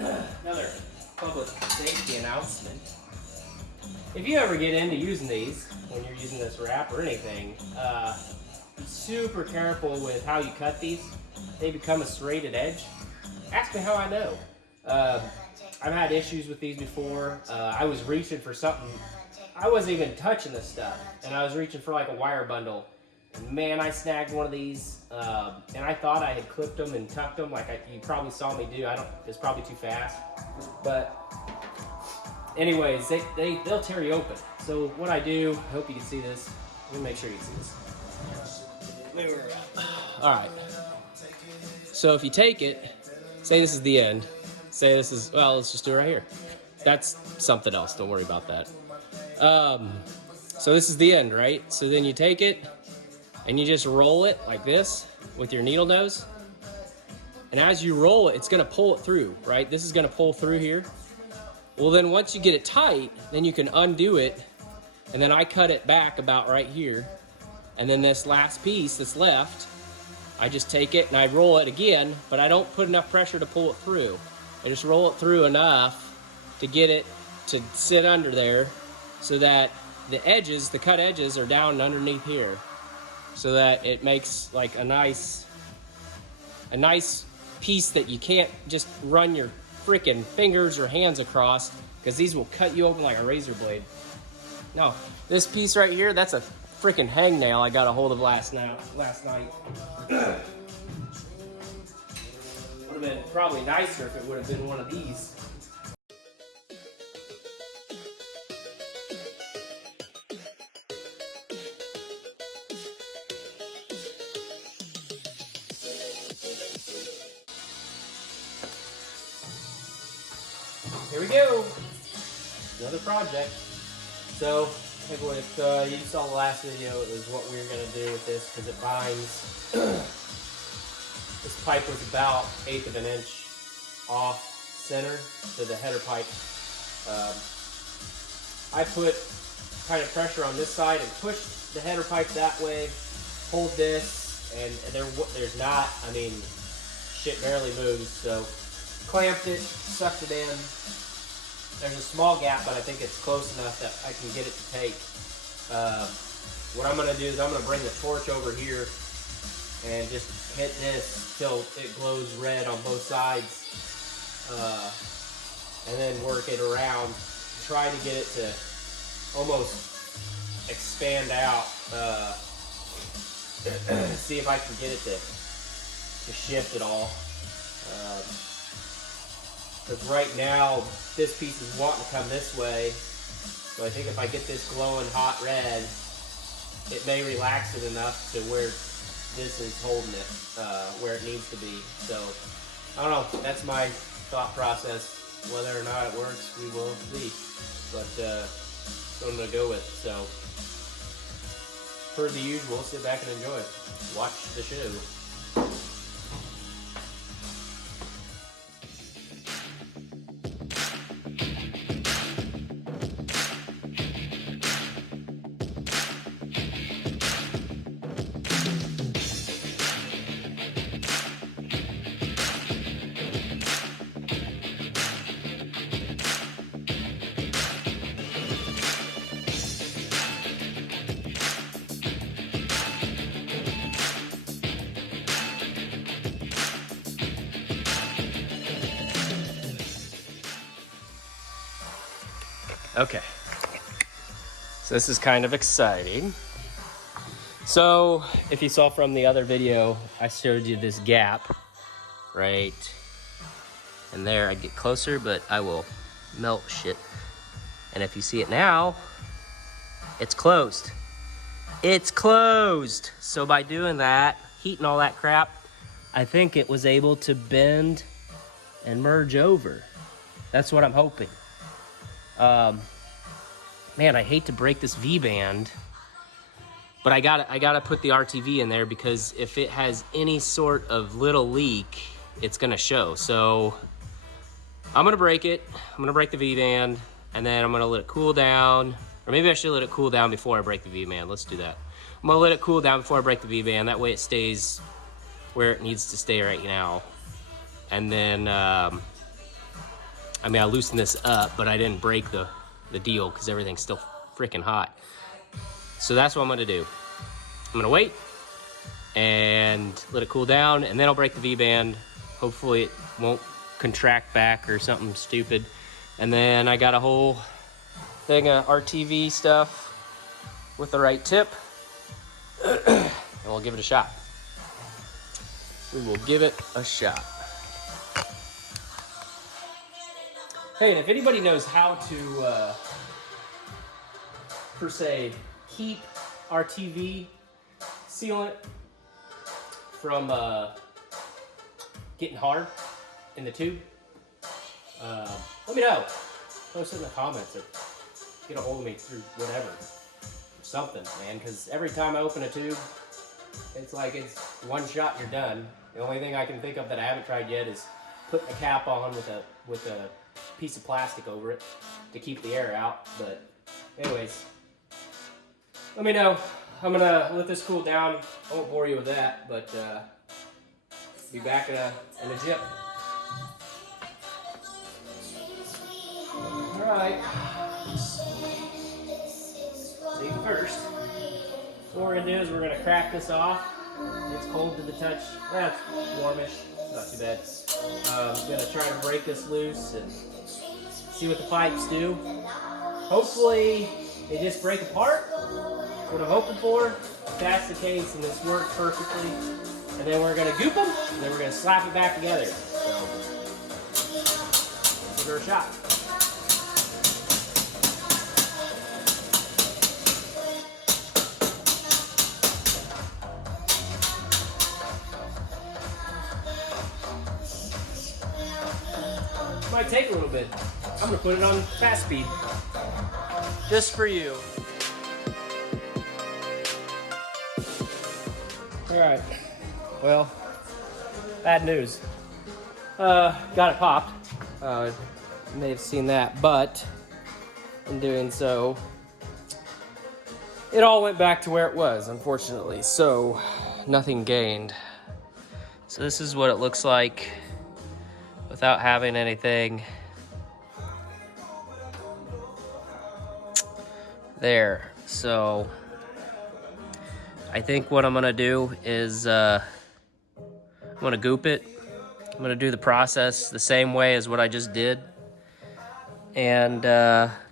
Another public safety announcement. If you ever get into using these, when you're using this wrap or anything, be super careful with how you cut these. They become a serrated edge. Ask me how I know. I've had issues with these before. I was reaching for something. I wasn't even touching this stuff, and I was reaching for like a wire bundle. And man, I snagged one of these, and I thought I had clipped them and tucked them like you probably saw me do. It's probably too fast. But anyways, they'll tear you open. So what I do, I hope you can see this. Let me make sure you can see this. All right. So if you take it, say this is the end. Say this is, well, let's just do it right here. That's something else. Don't worry about that. So this is the end, right? So then you take it and you just roll it like this with your needle nose. And as you roll it, it's gonna pull it through, right? This is gonna pull through here. Well, then once you get it tight, then you can undo it. And then I cut it back about right here. And then this last piece that's left, I just take it and I roll it again, but I don't put enough pressure to pull it through. I just roll it through enough to get it to sit under there so that the edges, the cut edges, are down underneath here, so that it makes like a nice piece that you can't just run your freaking fingers or hands across, because these will cut you open like a razor blade. No, this piece right here, that's a freaking hangnail I got a hold of last night. Would have been probably nicer if it would have been one of these. Here we go. Another project. So, like what you saw the last video, it was what we were going to do with this because it binds. This pipe was about 1/8 of an inch off center to the header pipe. I put kind of pressure on this side and pushed the header pipe that way, hold this, and there's not, I mean, shit barely moves, so clamped it, sucked it in. There's a small gap, but I think it's close enough that I can get it to take. What I'm gonna do is I'm gonna bring the torch over here and just hit this till it glows red on both sides, and then work it around, try to get it to almost expand out, see if I can get it to shift at all, because right now this piece is wanting to come this way, so I think if I get this glowing hot red, it may relax it enough to where this is holding it where it needs to be. So I don't know, that's my thought process. Whether or not it works, we will see, but that's what I'm gonna go with. So per the usual, sit back and enjoy, watch the show. Okay, so this is kind of exciting. So if you saw from the other video, I showed you this gap right in there. I'd get closer, but I will melt shit. And if you see it now, it's closed. It's closed. So by doing that, heating all that crap, I think it was able to bend and merge over. That's what I'm hoping. Man, I hate to break this V-band, but I gotta put the RTV in there, because if it has any sort of little leak, it's gonna show. So I'm gonna break it. I'm gonna break the V-band, and then I'm gonna let it cool down. Or maybe I should let it cool down before I break the V-band. Let's do that. I'm gonna let it cool down before I break the V-band. That way it stays where it needs to stay right now. And then I mean, I loosened this up, but I didn't break the deal because everything's still freaking hot. So that's what I'm gonna do. I'm gonna wait and let it cool down, and then I'll break the V-band. Hopefully it won't contract back or something stupid. And then I got a whole thing of RTV stuff with the right tip, and we'll give it a shot. We will give it a shot. Hey, and if anybody knows how to, per se, keep RTV sealant from getting hard in the tube, let me know. Post it in the comments or get a hold of me through whatever. Or something, man, because every time I open a tube, it's like it's one shot, you're done. The only thing I can think of that I haven't tried yet is putting a cap on with a piece of plastic over it to keep the air out. But anyways, let me know. I'm gonna let this cool down. I won't bore you with that, but be back in a jip. All right. Safety first. What we're gonna do is we're gonna crack this off. It's cold to the touch. That's warmish. It's not too bad. I'm gonna try to break this loose and see what the pipes do. Hopefully they just break apart. That's what I'm hoping for. If that's the case, and this works perfectly, and then we're gonna goop them, and then we're gonna slap it back together. So give her a shot. Might take a little bit. I'm gonna put it on fast speed. Just for you. Alright. Well, bad news. Got it popped. You may have seen that, but in doing so, it all went back to where it was, unfortunately. So, nothing gained. So this is what it looks like without having anything there. So I think what I'm gonna do is I'm gonna goop it. I'm gonna do the process the same way as what I just did, and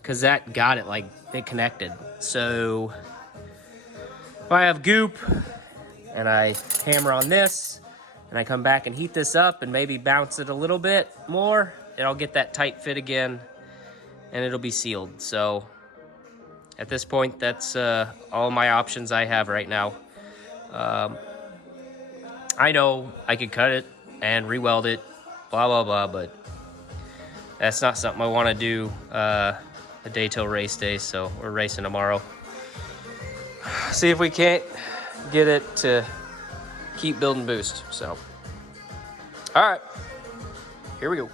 cause that got it, like it connected. So if I have goop and I hammer on this and I come back and heat this up and maybe bounce it a little bit more, it'll get that tight fit again and it'll be sealed. So at this point, that's all my options I have right now. I know I could cut it and re-weld it, blah, blah, blah, but that's not something I want to do a day till race day, so we're racing tomorrow. See if we can't get it to keep building boost. So, all right, here we go.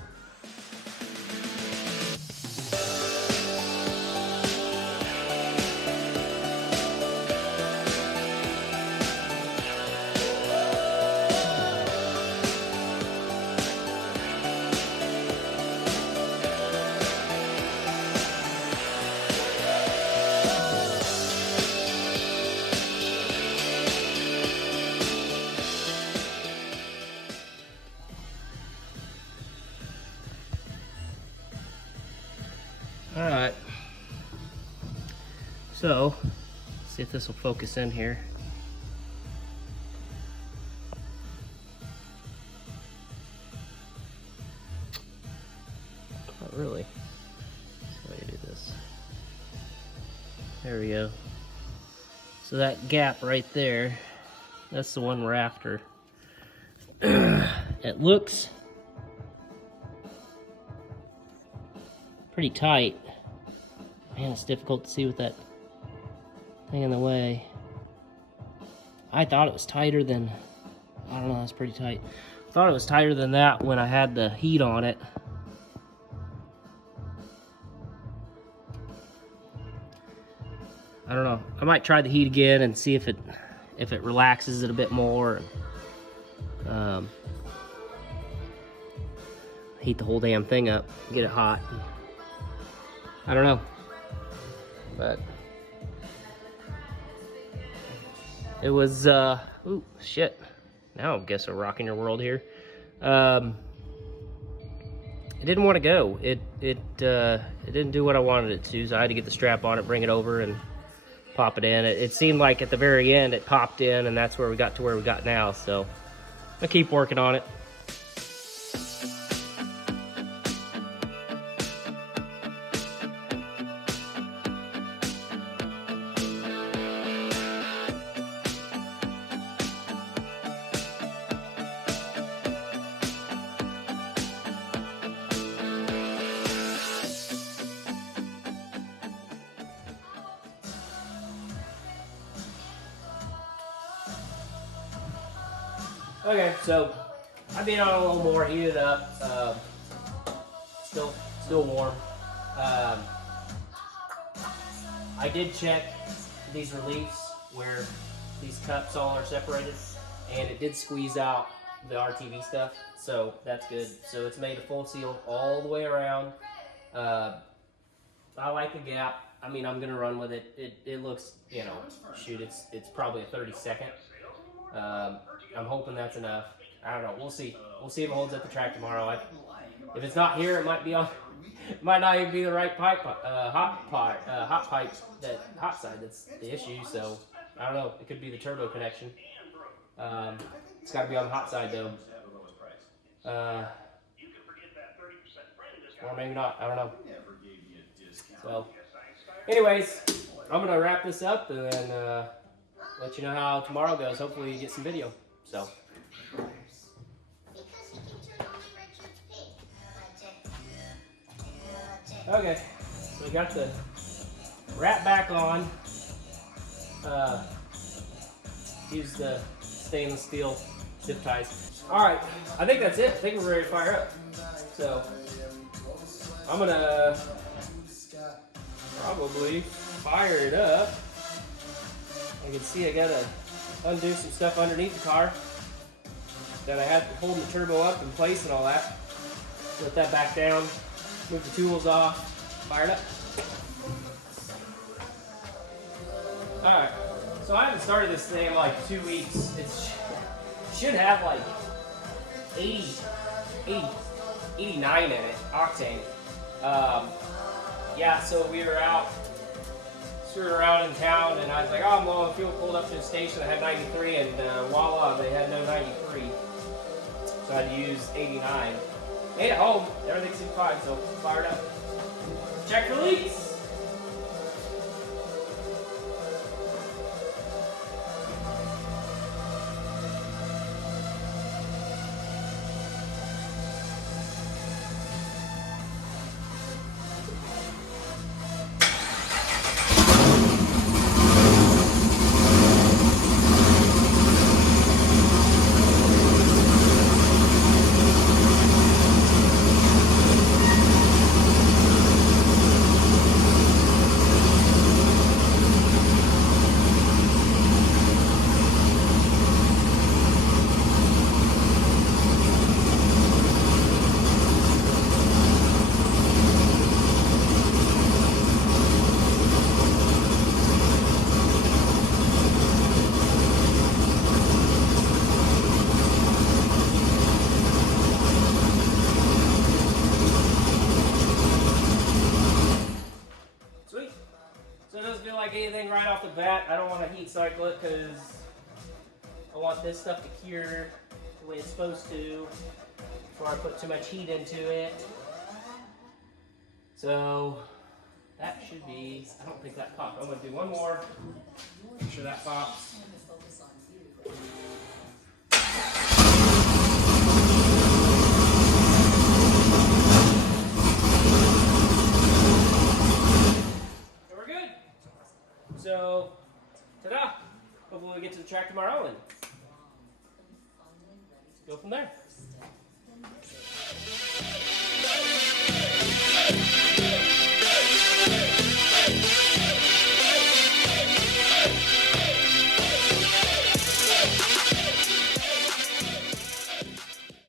All right, so see if this will focus in here. Not really. That's how you do this. There we go. So that gap right there, that's the one we're after. It looks pretty tight. Man, it's difficult to see with that thing in the way. I thought it was tighter than, I don't know, that's pretty tight. I thought it was tighter than that when I had the heat on it. I don't know. I might try the heat again and see if it relaxes it a bit more. heat the whole damn thing up, get it hot. I don't know, but it was, ooh, shit. Now I guess we're rocking your world here. It didn't want to go. It didn't do what I wanted it to, so I had to get the strap on it, bring it over, and pop it in. It seemed like at the very end it popped in, and that's where we got to where we got now, so I'll keep working on it. Okay, so I beat on a little more, heated up, still warm. I did check these reliefs where these cups all are separated, and it did squeeze out the RTV stuff, so that's good. So it's made a full seal all the way around. I like the gap. I mean, I'm gonna run with it. It looks, you know, shoot, it's probably a 30-second. I'm hoping that's enough. I don't know. We'll see. We'll see if it holds at the track tomorrow. If it's not here, it might be on. It might not even be the right pipe, hot pipe, that Hotside that's the issue. So I don't know. It could be the turbo connection. It's got to be on the Hotside though. Or maybe not. I don't know. So, anyways, I'm gonna wrap this up and then let you know how tomorrow goes. Hopefully, you get some video. So. Okay, so we got the wrap back on. Use the stainless steel zip ties. Alright, I think that's it. I think we're ready to fire up. So, I'm gonna probably fire it up. You can see I gotta undo some stuff underneath the car that I had holding the turbo up in place and all that. Let that back down, move the tools off, fire it up. Alright, so I haven't started this thing in like 2 weeks. It should have like 89 in it, octane. Yeah, so we were out in town, and I was like, oh, I'm low on fuel. Pulled up to the station, I had 93, and voila, they had no 93. So I had to use 89. Made it home, everything seemed fine, so fired up. Check for leaks. Like anything right off the bat. I don't want to heat cycle it because I want this stuff to cure the way it's supposed to before I put too much heat into it. So that should be, I don't think that popped. I'm going to do one more, make sure that pops. So, ta-da! Hopefully we'll get to the track tomorrow and go from there.